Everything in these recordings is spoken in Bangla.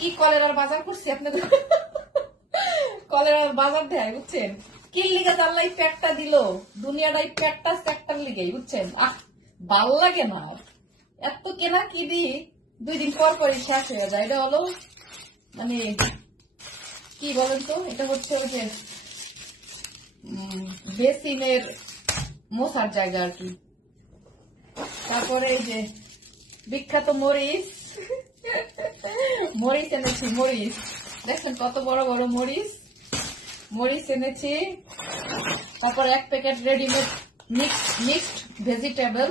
কি কলেরার বাজার করছি আপনাদের? কলেরার বাজার দেয়, বুঝছেন? কি লিগে আল্লাহ এই প্যাকটা দিল? দুনিয়াটা এই প্যাকটা প্যাকটার লিগেই, বুঝছেন? আহ, ভালো লাগে না। এত কেনা কি দি দুই দিন পর পরই শেষ হয়ে যায়। এটা হলো মানে কি বলেন তো? এটা হচ্ছে ওই যে বেসিনের মশার জায়গা আর কি। তারপরে এই যে, বিখ্যাত মরিচ। মরিচ এনেছি, মরিচ। দেখছেন কত বড় বড় মরিচ? মরিচ এনেছি। তারপর এক packet readymade mix mixed vegetable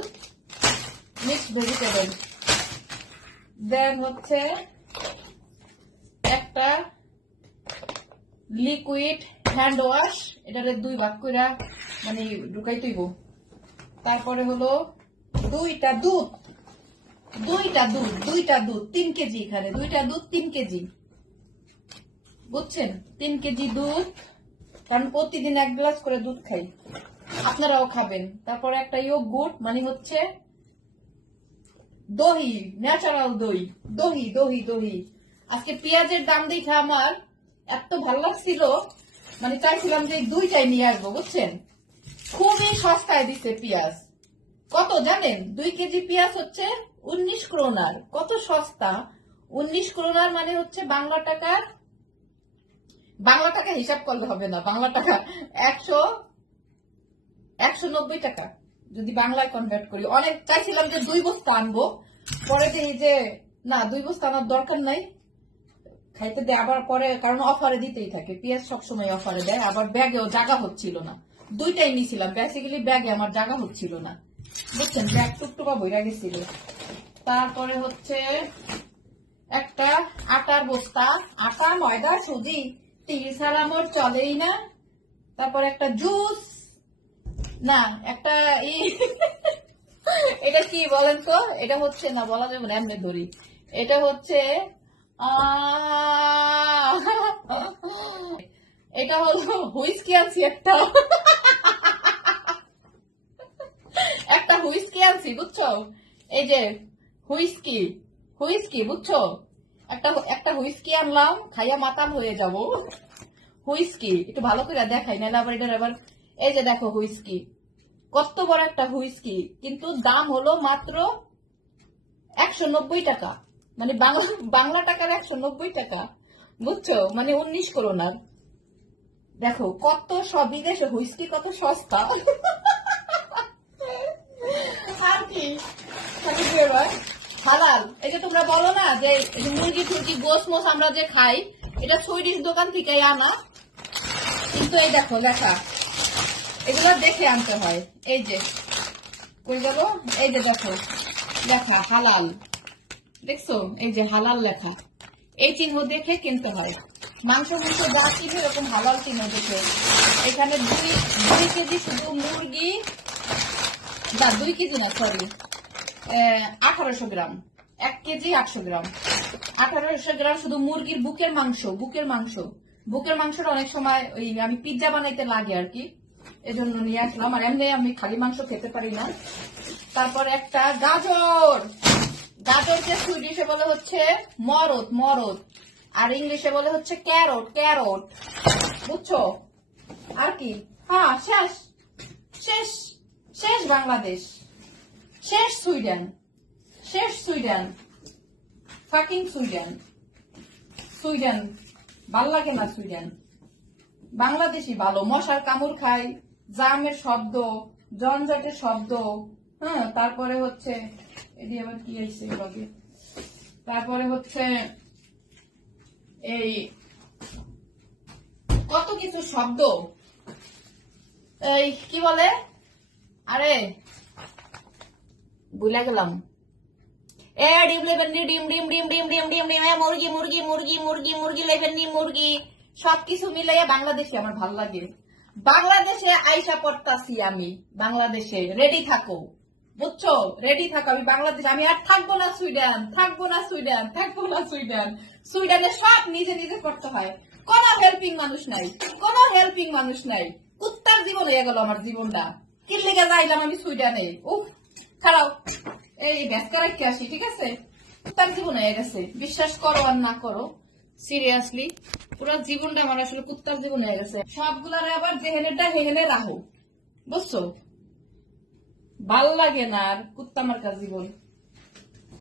mixed vegetable then হচ্ছে একটা লিকুইড হ্যান্ড ওয়াশ এটারে দুই ভাগ কইরা মানে ঢুকাই তুইব তারপরে হলো দুইটা দুধ। দুইটা দুধ দুইটা দুধ, তিন কেজি এখানে, দুইটা দুধ, তিন কেজি। বুঝছেন? তিন কেজি দুধ, কারণ প্রতিদিন এক গ্লাস করে দুধ খাই। আপনারাও খাবেন। তারপরে একটা ইয়োগুট মানে হচ্ছে দহি ন্যাচারাল দই। দহি দহি দহি। আজকে পেঁয়াজের দাম দেখে আমার এত ভালো লাগছিল মানে চাইছিলাম যে দুইটাই নিয়ে আসব, বুঝছেন? খুবই সস্তায় দিচ্ছে পেঁয়াজ। কত জানেন? দুই কেজি পেঁয়াজ হচ্ছে উনিশ ক্রোনার, কত সস্তা? উনিশ ক্রোনার মানে হচ্ছে বাংলা টাকার, বাংলা টাকা হিসাব করলে হবে না, বাংলা টাকা একশো একশো নব্বই টাকা, যদি বাংলায় কনভার্ট করি। অনেক চাইছিলাম যে দুই বস্তা আনব, পরে দেখি যে, না, দুই বস্তা আনার দরকার নাই। খাইতে দেয় আবার পরে, কারণ অফারে দিতেই থাকে। পেঁয়াজ সবসময় অফারে দেয়, আবার ব্যাগেও জায়গা হচ্ছিল না। দুইটাই নিছিলাম বেসিক্যালি ব্যাগে আমার জায়গা হচ্ছিল না। বুঝছেন ব্যাগ টুকটুকা বইরা গেছিল। তারপরে হচ্ছে একটা আটার বস্তা, আটা, ময়দা, সুজি, তিল ছাড়া আমার চলেই না। তারপর একটা জুস, না, একটা ই এটা কি বলেন তো? এটা হচ্ছে না, বলা যাবে না, এমনি ধরি। এটা হচ্ছে এটা হলো হুইস্কি একটা একটা। হুইস্কি, বুঝছ? এই যে হুইস্কি হুইস্কি, বুঝছ? একটা একটা হুইস্কি আনলাম, খাইয়া মাতাল হয়ে যাব। হুইস্কি, একটু ভালো করে দেখাই নাহলে আবার এটার আবার, এই যে দেখো হুইস্কি। কত বড় একটা হুইস্কি, কিন্তু দাম হলো মাত্র একশো নব্বই টাকা। মানে বাংলা টাকার একশো নব্বই টাকা, বুঝছ? মানে উনিশ করোনার। দেখো, কত সব বিদেশে হুইস্কি কত সস্তা। হালাল। যে তোমরা বলো না যে মুরগি আমরা যে খাই, এটা দোকান থেকে আনা। কিন্তু এই দেখো, লেখা। এগুলো দেখে আনতে হয়। এই যে এই যে দেখো হালাল। দেখছ? এই যে হালাল লেখা। এই চিহ্ন দেখে কিনতে হয়। মাংস মাংস যা কিনে এরকম হালাল চিহ্ন দেখে। এখানে দুই দুই কেজি শুধু মুরগি না, দুই কেজি না সরি আঠারোশো গ্রাম। এক কেজি আটশো গ্রাম। আঠারোশো গ্রাম শুধু মুরগির বুকের মাংস বুকের মাংস। বুকের মাংসটা অনেক সময় ওই আমি পিৎজা বানাইতে লাগে আর কি। এজন্য নিয়ে আসলাম। আর এমনি আমি খালি মাংস খেতে পারি না। তারপর একটা গাজর। গাজরকে সুইডিশে বলে হচ্ছে মরদ মরদ। আর ইংলিশে বলে হচ্ছে ক্যারট ক্যারট। বুঝছ? আর কি? হ্যাঁ শেষ। শেষ। শেষ বাংলাদেশ। শেষ সুইডেন। শেষ সুইডেন। Fucking Sweden. সুইডেন ভালো লাগে না সুইডেন। বাংলাদেশি ভালো। মশার কামড় খাই জামের শব্দ, জঞ্জটের শব্দ হ্যাঁ তারপরে হচ্ছে এদি আবার কি আইছে লগে তারপরে হচ্ছে এই কত কিছু শব্দ, এই কি বলে? আরে, ভুলে গেলাম। এ, ডিম লেবেন নি ডিম ডিম ডিম ডিম ডিম ডিম ডিম মুরগি মুরগি মুরগি মুরগি মুরগি লেবেন নি মুরগি। সবকিছু মিলাইয়া বাংলাদেশে আমার লাগে। বাংলাদেশে আইসা পড়তাছি আমি, বাংলাদেশে। রেডি থাকো। বুঝছ? রেডি থাকো, আমি বাংলাদেশ আমি আর থাকব না সুইডেন, থাকব না সুইডেন, থাকব না সুইডেন। সুইডেনে সব নিজে নিজে করতে হয়। কোন হেল্পিং মানুষ নাই, কোন হেল্পিং মানুষ নাই। কুত্তার জীবন হয়ে গেল আমার জীবনটা। যাইলাম আমি উফ খারাও এই রাখতে আসি, ঠিক আছে? জীবন হয়ে গেছে। বিশ্বাস করো আর না করো সিরিয়াসলি পুরো জীবনটা আমার আসলে কুত্তার জীবন হয়ে গেছে। সবগুলার আবার যেহেনেটা হেহেনে রাহো বুঝছ? ভালো লাগে না আর কুত্তা মার্কা জীবন।